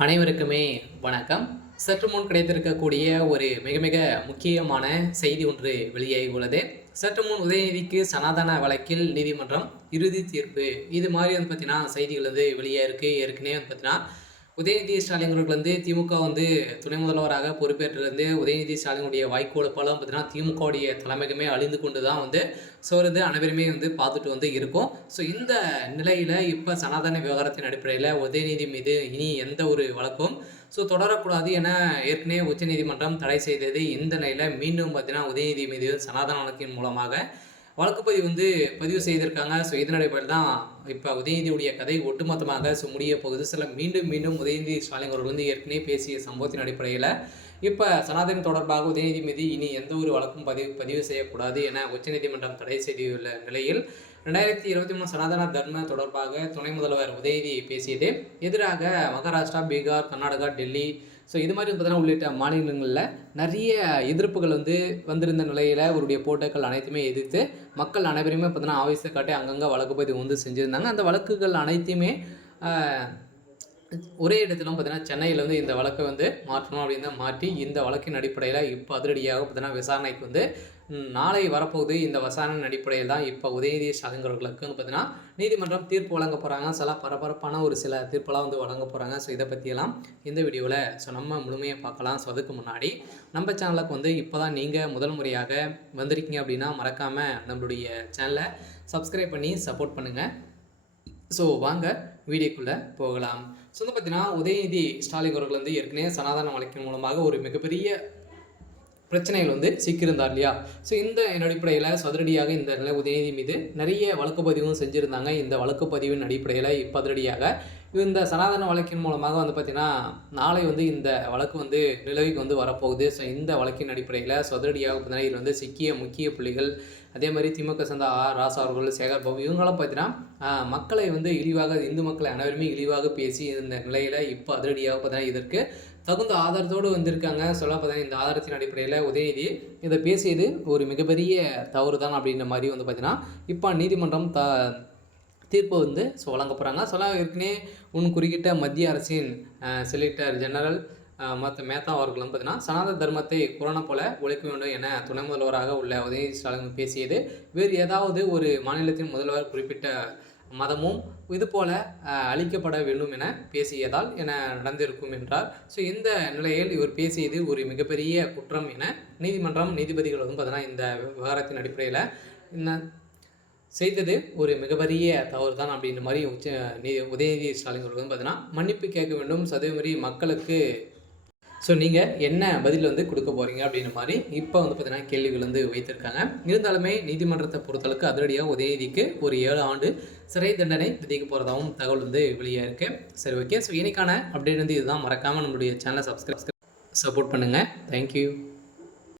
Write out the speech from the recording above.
அனைவருக்குமே வணக்கம். சற்று முன் கிடைத்திருக்கக்கூடிய ஒரு மிக மிக முக்கியமான செய்தி ஒன்று வெளியாகி உள்ளது. சற்று முன் உதயநிதிக்கு சனாதன வழக்கில் நீதிமன்றம் இறுதி தீர்ப்பு. இது மாதிரி பார்த்தீங்கன்னா செய்திகள் வெளியாயிருக்கு. ஏற்கனவே பார்த்தீங்கன்னா உதயநிதி ஸ்டாலின் அவர்கள் திமுக துணை முதல்வராக பொறுப்பேற்றிருந்து உதயநிதி ஸ்டாலினுடைய வாய்க்கோலப்பாலும் பார்த்தீங்கன்னா திமுகவுடைய தலைமைக்குமே அழிந்து கொண்டு தான் சோறுது அனைவருமே பார்த்துட்டு இருக்கோம். ஸோ இந்த நிலையில் இப்போ சனாதன விவகாரத்தின் அடிப்படையில் உதயநிதி மீது இனி எந்த ஒரு வழக்கும் தொடரக்கூடாது என ஏற்கனவே உச்சநீதிமன்றம் தடை செய்தது. இந்த நிலையில் மீண்டும் பார்த்தீங்கன்னா உதயநிதி மீது சனாதன வழக்கின் மூலமாக வழக்குப்பதிவு பதிவு செய்திருக்காங்க. ஸோ இதன் அடிப்படையில் தான் இப்போ உதயநிதியுடைய கதை ஒட்டுமொத்தமாக முடிய போகுது. சில மீண்டும் மீண்டும் உதயநிதி ஸ்டாலின் அவர்கள் ஏற்கனவே பேசிய சம்பவத்தின் அடிப்படையில் இப்போ சனாதனம் தொடர்பாக உதயநிதி மீது இனி எந்த ஒரு வழக்கும் பதிவு செய்யக்கூடாது என உச்சநீதிமன்றம் தடை செய்துள்ள நிலையில் 2023 சனாதன தர்ம தொடர்பாக துணை முதல்வர் உதயநிதி பேசியது எதிராக மகாராஷ்டிரா, பீகார், கர்நாடகா, டெல்லி இது மாதிரி பார்த்தீங்கன்னா உள்ளிட்ட மாநிலங்களில் நிறைய எதிர்ப்புகள் வந்திருந்த நிலையில் அவருடைய போட்டோக்கள் அனைத்துமே எதிர்த்து மக்கள் அனைவருமே பார்த்தீங்கன்னா ஆவேசத்தை காட்டி அங்கங்கே வழக்கு பதிவு செஞ்சுருந்தாங்க. அந்த வழக்குகள் அனைத்தையுமே ஒரே இடத்துல பார்த்தீங்கன்னா சென்னையில் இந்த வழக்கை மாற்றணும் அப்படின்னு தான் மாற்றி இந்த வழக்கின் அடிப்படையில் இப்போ அதிரடியாக பார்த்தீங்கன்னா விசாரணைக்கு நாளை வரப்போகுது. இந்த விசாரணையின் அடிப்படையில் தான் இப்போ உதயநிதி ஸ்டாலின் அவர்களுக்கு பார்த்தீங்கன்னா நீதிமன்றம் தீர்ப்பு வழங்க போகிறாங்க. சில பரபரப்பான ஒரு சில தீர்ப்பெல்லாம் வழங்க போகிறாங்க. ஸோ இதை பற்றியெல்லாம் இந்த வீடியோவில் நம்ம முழுமையாக பார்க்கலாம். ஸோ அதுக்கு முன்னாடி நம்ம சேனலுக்கு இப்போ தான் நீங்கள் முதல் முறையாக வந்திருக்கீங்க அப்படின்னா மறக்காமல் நம்மளுடைய சேனலை சப்ஸ்கிரைப் பண்ணி சப்போர்ட் பண்ணுங்கள். ஸோ வாங்க வீடியோக்குள்ளே போகலாம். ஸோ பார்த்தீங்கன்னா உதயநிதி ஸ்டாலின் அவர்கள் ஏற்கனவே சனாதன வழக்கின் மூலமாக ஒரு மிகப்பெரிய பிரச்சனைகள் சிக்கியிருந்தார் இல்லையா. ஸோ இந்த அடிப்படையில் அதிரடியாக இந்த நிலை உதயநிதி மீது நிறைய வழக்கு பதிவும் செஞ்சுருந்தாங்க. இந்த வழக்கு பதிவின் அடிப்படையில் இப்போ அதிரடியாக இந்த சனாதன வழக்கின் மூலமாக பார்த்திங்கன்னா நாளை இந்த வழக்கு நிலவுக்கு வரப்போகுது. ஸோ இந்த வழக்கின் அடிப்படையில் அதிரடியாக பார்த்தீங்கன்னா இதில் சிக்கிய முக்கிய புள்ளிகள் அதே மாதிரி திமுக சேர்ந்த ராசா அவர்கள், சேகர் பாபு இவங்களாம் பார்த்தீங்கன்னா மக்களை இழிவாக இந்து மக்களை அனைவருமே இழிவாக பேசி இந்த நிலையில் இப்போ அதிரடியாக பார்த்தீங்கன்னா இதற்கு தகுந்த ஆதாரத்தோடு வந்திருக்காங்க. சொல்ல பார்த்தீங்கன்னா இந்த ஆதாரத்தின் அடிப்படையில் உதயநிதி இதை பேசியது ஒரு மிகப்பெரிய தவறு தான் அப்படின்ற மாதிரி பார்த்தீங்கன்னா இப்போ நீதிமன்றம் தீர்ப்பு வழங்க போகிறாங்க. ஏற்கனவே குறுக்கிட்ட மத்திய அரசின் செலிட்டர் ஜெனரல் மேத்தா அவர்களும் பார்த்தீங்கன்னா சனாதன தர்மத்தை கொரோனா போல ஒழிக்க வேண்டும் என துணை முதல்வராக உள்ள உதயநிதி ஸ்டாலின் பேசியது வேறு ஏதாவது ஒரு மாநிலத்தின் முதல்வர் குறிப்பிட்ட மதமும் இது போல அழிக்கப்பட வேண்டும் என பேசியதால் என நடந்திருக்கும் என்றார். ஸோ இந்த நிலையில் இவர் பேசியது ஒரு மிகப்பெரிய குற்றம் என நீதிமன்றம் நீதிபதிகள் பார்த்தீங்கன்னா இந்த விவகாரத்தின் அடிப்படையில் இந்த செய்தது ஒரு மிகப்பெரிய தவறு தான் அப்படின்ற மாதிரி உதயநிதி ஸ்டாலின் அவர்கள் பார்த்தீங்கன்னா மன்னிப்பு கேட்க வேண்டும். அதே மாதிரி மக்களுக்கு ஸோ நீங்கள் என்ன பதில் கொடுக்க போகிறீங்க அப்படின்ற மாதிரி இப்போ பார்த்தீங்கன்னா கேள்விகள் வைத்திருக்காங்க. இருந்தாலுமே நீதிமன்றத்தை பொறுத்தளவுக்கு அதிரடியாக உதயநிதிக்கு ஒரு 7 ஆண்டு சிறை தண்டனை விதிக்க போகிறதாகவும் தகவல் வெளியாக இருக்குது. சரி, ஓகே. ஸோ இன்னைக்கான அப்டேட் இதுதான். மறக்காமல் நம்மளுடைய சேனலை சப்போர்ட் பண்ணுங்கள். தேங்க்யூ.